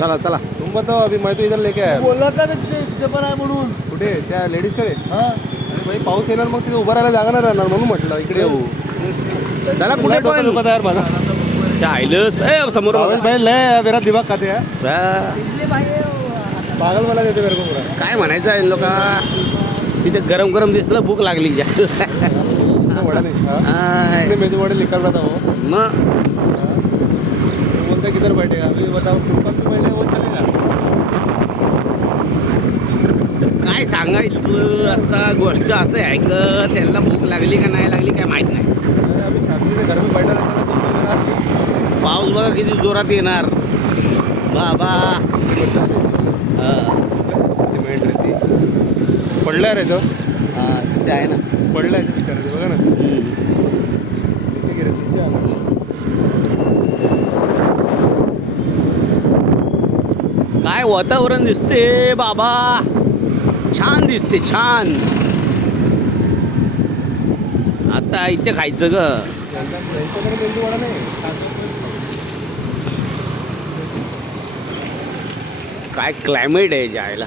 चला चला. तुम बताओ अभी मैं तो इधर लेके आया. बोलला का तिथे पण आहे म्हणून. कुठे त्या लेडीज कडे. हा अरे भाई पाऊस येणार मग तिथे उभं राहायला जागा नाही राहणार म्हणून म्हटलं इकडे येऊ. चला कुठे पण दुखत यार माझा. चायलंच ए समोर बघा. भाई लय मेरा दिमाग खाते है. इसलिए भाई पागल मला देते मेरे को पूरा. काय म्हणायचं आहे लोका तिथे गरम गरम दिसलं भूक लागली वड़ा नहीं था. मेदू वड़े निकल रहा था वो. मग बोलता किधर बैठेगा अभी बताओ तुमका भी पहले वो चलेगा. काय सांगायचं आता गोष्ट असं आहे का त्यांना भूक लागली का नाही लागली काय माहित नाही. अभी शांति से घर में बैठा रहता था तो मेरा पाऊस बघा किती जोरात येणार बाबा. सिमेंट रहती पडला रे तो. हा ते आहे ना. पडलाय ते बिचारा बघा ना. नीचे गिरे नीचे आला. काय वातावरण दिसते बाबा छान दिसते छान. आता इथे खायचं ग. यांच्याकडे मेंदू वडा नाही. काय क्लायमेट आहे जायला.